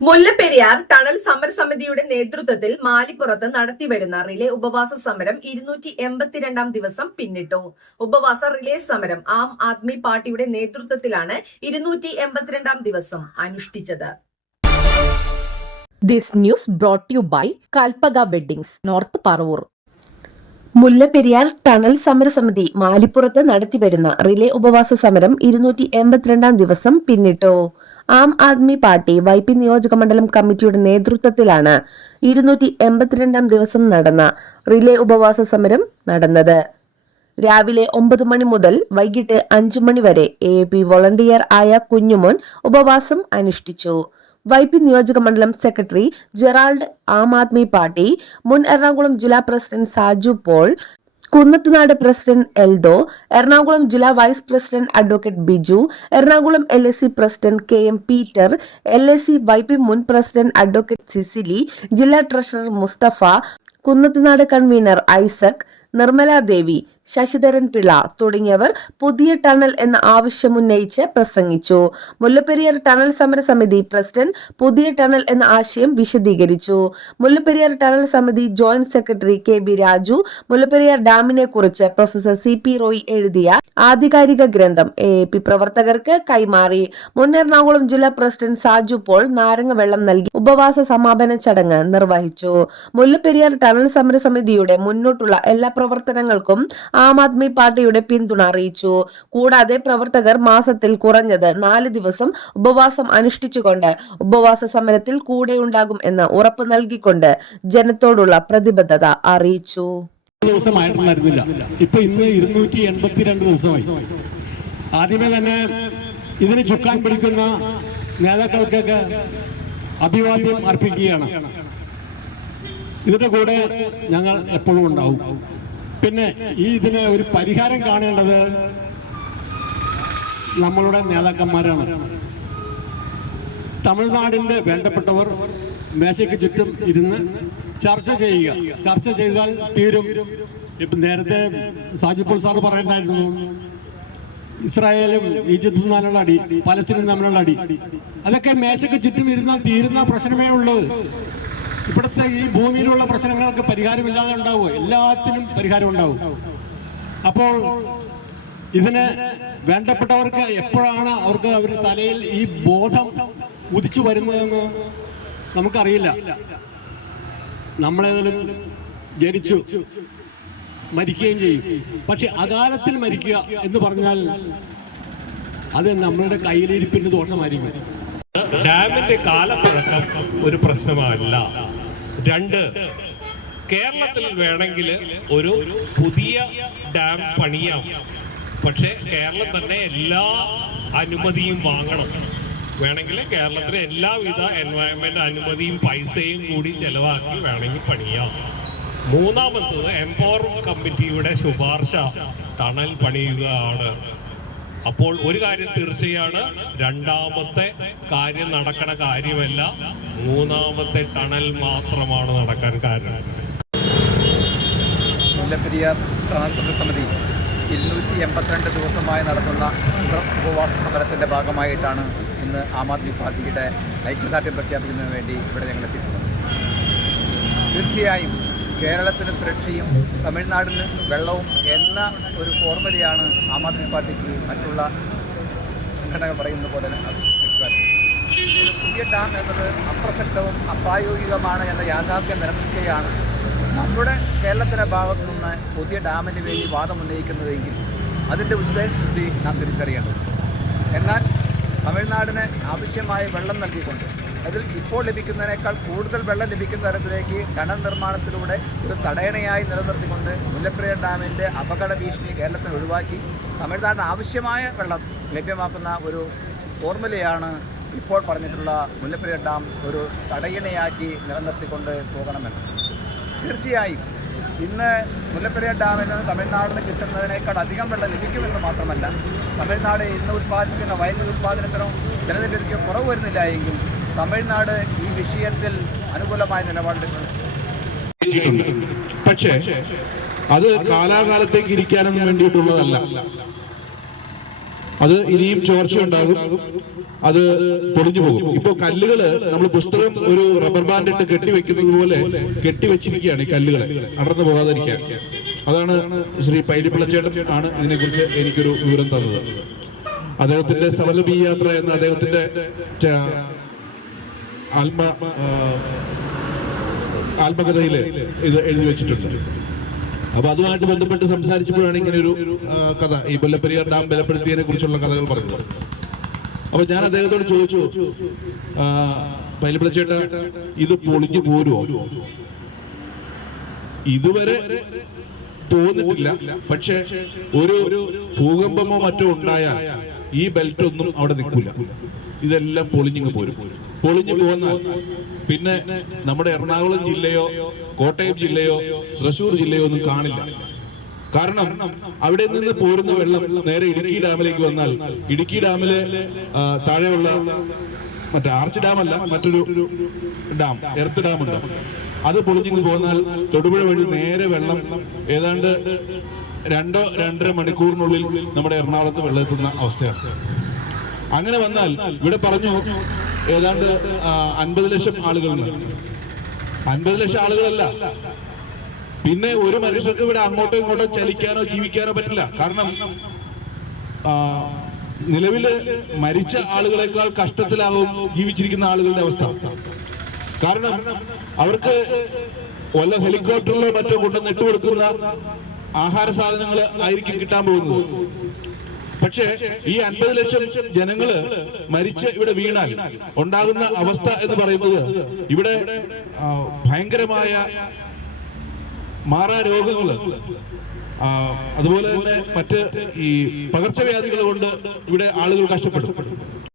Mullaperiyar tunnel സമരസമിതിയുടെ നേതൃത്വത്തിൽ മാലിപ്പുറത്ത് നടത്തിവരുന്ന relay ഉപവാസ സമരം ഇരുന്നൂറ്റി എൺപത്തിരണ്ടാം ദിവസം പിന്നിട്ടു ഉപവാസ റിലേ സമരം ആം ആദ്മി പാർട്ടിയുടെ നേതൃത്വത്തിലാണ് ഇരുന്നൂറ്റി എൺപത്തിരണ്ടാം ദിവസം അനുഷ്ഠിച്ചത് this news brought you by by Kalpaga north Paravur. Mullaperiyar tunnel സമരസമിതി മാലിപ്പുറത്ത് നടത്തിവരുന്ന റിലേ ഉപവാസ സമരം ഇരുന്നൂറ്റി എൺപത്തിരണ്ടാം ദിവസം പിന്നിട്ടു. ആം ആദ്മി പാർട്ടി വൈപ്പി നിയോജക മണ്ഡലം കമ്മിറ്റിയുടെ നേതൃത്വത്തിലാണ് ഇരുന്നൂറ്റി എൺപത്തിരണ്ടാം ദിവസം നടന്ന റിലേ ഉപവാസ സമരം നടന്നത്. രാവിലെ ഒമ്പത് മണി മുതൽ വൈകിട്ട് അഞ്ചു മണി വരെ എ പി വോളണ്ടിയർ ആയ കുഞ്ഞുമോൻ ഉപവാസം അനുഷ്ഠിച്ചു. വൈപ്പി നിയോജക മണ്ഡലം secretary Gerald Aam Aadmi party മുൻ എറണാകുളം ജില്ലാ president Saju Paul Kunnathunad president Eldho Ernakulam ജില്ലാ vice president advocate Biju Ernakulam L S C president K M Peter L S C Y P മുൻ പ്രസിഡന്റ് അഡ്വക്കേറ്റ് സിസിലി ജില്ലാ ട്രഷറർ മുസ്തഫ കുന്നത്തുനാട് കൺവീനർ ഐസക് നിർമ്മല ദേവി ശശിധരൻ പിള്ള തുടങ്ങിയവർ പുതിയ ടണൽ എന്ന ആവശ്യമുന്നയിച്ച് പ്രസംഗിച്ചു. മുല്ലപ്പെരിയാർ ടണൽ സമരസമിതി പ്രസിഡന്റ് പുതിയ ടണൽ എന്ന ആശയം വിശദീകരിച്ചു. മുല്ലപ്പെരിയാർ ടണൽ സമിതി joint secretary K B Raju Mullaperiyar ഡാമിനെ കുറിച്ച് പ്രൊഫസർ സി പി റോയ് എഴുതിയ ആധികാരിക ഗ്രന്ഥം എ പി പ്രവർത്തകർക്ക് കൈമാറി. മുൻ എറണാകുളം ജില്ലാ പ്രസിഡന്റ് സാജു പോൾ നാരങ്ങ വെള്ളം നൽകി ഉപവാസ സമാപന ചടങ്ങ് നിർവഹിച്ചു. മുല്ലപ്പെരിയാർ ടണൽ സമരസമിതിയുടെ മുന്നോട്ടുള്ള എല്ലാ പ്രവർത്തനങ്ങൾക്കും ആം ആദ്മി പാർട്ടിയുടെ പിന്തുണ അറിയിച്ചു. കൂടാതെ പ്രവർത്തകർ മാസത്തിൽ കുറഞ്ഞത് നാല് ദിവസം ഉപവാസം അനുഷ്ഠിച്ചുകൊണ്ട് ഉപവാസ സമരത്തിൽ കൂടെയുണ്ടാകും എന്ന് ഉറപ്പ് നൽകിക്കൊണ്ട് ജനത്തോടുള്ള പ്രതിബദ്ധത അറിയിച്ചു. ആദ്യമേ തന്നെ ഇതിന് ചുക്കാൻ പിടിക്കുന്ന നേതാക്കൾക്കൊക്കെ അഭിവാദ്യം അർപ്പിക്കുകയാണ്. ഇതിന്റെ കൂടെ ഞങ്ങൾ എപ്പോഴും ഉണ്ടാവും. പിന്നെ ഈ ഇതിന് ഒരു പരിഹാരം കാണേണ്ടത് നമ്മളുടെ നേതാക്കന്മാരാണ്. തമിഴ്നാടിന്റെ വേണ്ടപ്പെട്ടവർ മേശയ്ക്ക് ചുറ്റും ഇരുന്ന് ചർച്ച ചെയ്യുക. ചർച്ച ചെയ്താൽ തീരും. ഇപ്പൊ നേരത്തെ സാജിപ്പോൾ സാർ പറയണ്ടായിരുന്നു. ഇസ്രായേലും ഈജിപ്തും തമ്മിലുള്ള അടി പലസ്തീനും തമ്മിലുള്ള അടി. അതൊക്കെ മേശയ്ക്ക് ചുറ്റും ഇരുന്നാൽ തീരുന്ന പ്രശ്നമേ ഉള്ളൂ. ഇവിടുത്തെ ഈ ഭൂമിയിലുള്ള പ്രശ്നങ്ങൾക്ക് പരിഹാരമില്ലാതെ ഉണ്ടാവുമോ എല്ലാത്തിനും പരിഹാരം ഉണ്ടാവും. അപ്പോൾ ഇതിന് വേണ്ടപ്പെട്ടവർക്ക് എപ്പോഴാണ് അവർക്ക് അവരുടെ തലയിൽ ഈ ബോധം ഉദിച്ചു വരുന്നതെന്ന് നമുക്കറിയില്ല. നമ്മളേതായാലും ജനിച്ചു മരിക്കുകയും ചെയ്യും. പക്ഷെ അകാലത്തിൽ മരിക്കുക എന്ന് പറഞ്ഞാൽ അത് നമ്മളുടെ കയ്യിലിരിപ്പിന് ദോഷമായിരിക്കും. ഡാമിന്റെ കാലപ്പഴക്കം ഒരു പ്രശ്നമല്ല. രണ്ട് കേരളത്തിൽ വേണമെങ്കിൽ ഒരു പുതിയ ഡാം പണിയാം. പക്ഷേ കേരളം തന്നെ എല്ലാ അനുമതിയും വാങ്ങണം. വേണമെങ്കിൽ കേരളത്തിലെ എല്ലാവിധ എൻവയോൺമെന്റ് അനുമതിയും പൈസയും കൂടി ചെലവാക്കി വേണമെങ്കിൽ പണിയാം. മൂന്നാമത്തത് എംപവർ കമ്മിറ്റിയുടെ ശുപാർശ ടണൽ പണിയുകയാണ്. അപ്പോൾ ഒരു കാര്യം തീർച്ചയാണ്. രണ്ടാമത്തെ കാര്യം നടക്കണ കാര്യമല്ല. മൂന്നാമത്തെ ടണൽ മാത്രമാണ് നടക്കാൻ കാരണം. മുല്ലപ്പെരിയാർ ട്രാൻസ്ഫർ സമിതി ഇരുന്നൂറ്റി എൺപത്തിരണ്ട് ദിവസമായി നടത്തുന്ന ഉപവാസ സമരത്തിന്റെ ഭാഗമായിട്ടാണ് ഇന്ന് ആം ആദ്മി പാർട്ടിയുടെ ഐക്യദാർഢ്യം പ്രഖ്യാപിക്കുന്നതിന് വേണ്ടി ഇവിടെ ഞങ്ങൾ എത്തിയിട്ടുള്ളത്. തീർച്ചയായും കേരളത്തിന് സുരക്ഷയും തമിഴ്നാടിന് വെള്ളവും എന്ന ഒരു ഫോർമുലയാണ് ആം ആദ്മി പാർട്ടിക്ക് മറ്റുള്ള സംഘടനകൾ പറയുന്നത് പോലെ പുതിയ ഡാം എന്നത് അപ്രസക്തവും അപ്രായോഗികമാണ് എന്ന യാഥാർത്ഥ്യം നിലനിൽക്കുകയാണ്. നമ്മുടെ കേരളത്തിന്റെ ഭാഗത്തു നിന്ന് പുതിയ ഡാമിന് വേണ്ടി വാദമുന്നയിക്കുന്നതെങ്കിൽ അതിന്റെ ഉദ്ദേശശുദ്ധി നാം തിരിച്ചറിയേണ്ടത് എന്നാൽ തമിഴ്നാടിന് ആവശ്യമായ വെള്ളം നൽകിക്കൊണ്ട് അതിൽ ഇപ്പോൾ ലഭിക്കുന്നതിനേക്കാൾ കൂടുതൽ വെള്ളം ലഭിക്കുന്ന തരത്തിലേക്ക് ടണൽ നിർമ്മാണത്തിലൂടെ ഒരു തടയണയായി നിലനിർത്തിക്കൊണ്ട് മുല്ലപ്പെരിയാർ ഡാമിന്റെ അപകട ഭീഷണി കേരളത്തിന് ഒഴിവാക്കി. തമിഴ്നാടിന് ആവശ്യമായ വെള്ളം ലഭ്യമാക്കുന്ന ഒരു ഫോർമുലയാണ് ഇപ്പോൾ പറഞ്ഞിട്ടുള്ള മുല്ലപ്പെരിയാർ ഡാം ഒരു തടയണയാക്കി നിലനിർത്തിക്കൊണ്ട് പോകണമെന്ന്. തീർച്ചയായും ഇന്ന് മുല്ലപ്പെരിയാർ ഡാമിൽ നിന്ന് തമിഴ്നാടിന് കിട്ടുന്നതിനേക്കാൾ അധികം വെള്ളം ലഭിക്കുമെന്ന് മാത്രമല്ല തമിഴ്നാട് ഇന്ന് ഉത്പാദിപ്പിക്കുന്ന വൈദ്യുതി ഉത്പാദനത്തിനോ ജലലഭ്യതയ്ക്കോ കുറവ് വരുന്നില്ല എങ്കിൽ തമിഴ്നാട് ഈ വിഷയത്തിൽ അനുകൂലമായ നിലപാടുകൾ പക്ഷേ അത് കാലാകാലത്തേക്ക് ഇരിക്കാനൊന്നും വേണ്ടിയിട്ടുള്ളതല്ല. അത് ഇനിയും ചോർച്ച ഉണ്ടാകും അത് പൊളിഞ്ഞു പോകും. ഇപ്പൊ കല്ലുകൾ നമ്മൾ പുസ്തകം ഒരു റബ്ബർ ബാൻഡ് ഇട്ട് കെട്ടിവെക്കുന്നത് പോലെ കെട്ടിവെച്ചിരിക്കുകയാണ് ഈ കല്ലുകളെ. അടർന്നു പോകാതിരിക്കാൻ. അതാണ് ശ്രീ പൈരിപ്പിളച്ചേട്ടൻ ആണ് ഇതിനെക്കുറിച്ച് എനിക്കൊരു വിവരം തന്നത്. അദ്ദേഹത്തിന്റെ സമലബി യാത്ര എന്ന അദ്ദേഹത്തിന്റെ ആത്മ ആത്മകഥയിൽ ഇത് എഴുതി വെച്ചിട്ടുണ്ട്. അപ്പൊ അതുമായിട്ട് ബന്ധപ്പെട്ട് സംസാരിച്ചപ്പോഴാണ് ഇങ്ങനെ ഒരു കഥ. ഈ മുല്ലപ്പെരിയാർ ഡാം ബലപ്പെടുത്തിയതിനെ കുറിച്ചുള്ള കഥകൾ പറഞ്ഞത്. അപ്പൊ ഞാൻ അദ്ദേഹത്തോട് ചോദിച്ചു പൈലപ്പിളച്ചേട്ട ഇത് പൊളിഞ്ഞു പോരുമോ ഇതുവരെ തോന്നിട്ടില്ല. പക്ഷെ ഒരു ഭൂകമ്പമോ മറ്റോ ഉണ്ടായാൽ ഈ ബെൽറ്റ് ഒന്നും അവിടെ നിൽക്കില്ല ഇതെല്ലാം പൊളിഞ്ഞിങ്ങ് പോരും. പൊളിഞ്ഞു പോകുന്ന പിന്നെ നമ്മുടെ എറണാകുളം ജില്ലയോ കോട്ടയം ജില്ലയോ തൃശൂർ ജില്ലയോ ഒന്നും കാണില്ല. കാരണം അവിടെ നിന്ന് പോരുന്ന വെള്ളം നേരെ ഇടുക്കി ഡാമിലേക്ക് വന്നാൽ ഇടുക്കി ഡാമിലെ താഴെയുള്ള മറ്റേ ആർച്ച് ഡാം അല്ല മറ്റൊരു ഡാം എർത്ത് ഡാം ഉണ്ട് അത് പൊളിഞ്ഞിങ്ങ് പോന്നാൽ തൊടുപുഴ വഴി നേരെ വെള്ളം ഏതാണ്ട് രണ്ടോ രണ്ടര മണിക്കൂറിനുള്ളിൽ നമ്മുടെ എറണാകുളത്ത് വെള്ളം എത്തുന്ന അവസ്ഥയാണ്. അങ്ങനെ വന്നാൽ ഇവിടെ പറഞ്ഞു ഏതാണ്ട് അൻപത് ലക്ഷം ആളുകളുണ്ട് അൻപത് ലക്ഷം ആളുകളല്ല. പിന്നെ ഒരു മനുഷ്യർക്ക് ഇവിടെ അങ്ങോട്ടോ ഇങ്ങോട്ടോ ചലിക്കാനോ ജീവിക്കാനോ പറ്റില്ല. കാരണം നിലവിൽ മരിച്ച ആളുകളെക്കാൾ കഷ്ടത്തിലാവും ജീവിച്ചിരിക്കുന്ന ആളുകളുടെ അവസ്ഥ. കാരണം അവർക്ക് വല്ല ഹെലികോപ്റ്ററിലോ മറ്റോ കൊണ്ട് നെട്ടുകൊടുക്കുന്ന ആഹാര സാധനങ്ങൾ ആയിരിക്കും കിട്ടാൻ പോകുന്നത്. പക്ഷേ ഈ അൻപത് ലക്ഷം ജനങ്ങൾ മരിച്ച് ഇവിടെ വീണാൽ ഉണ്ടാകുന്ന അവസ്ഥ എന്ന് പറയുന്നത് ഇവിടെ ഭയങ്കരമായ മാറാ രോഗങ്ങൾ അതുപോലെ തന്നെ മറ്റ് ഈ പകർച്ചവ്യാധികൾ കൊണ്ട് ഇവിടെ ആളുകൾ കഷ്ടപ്പെടും.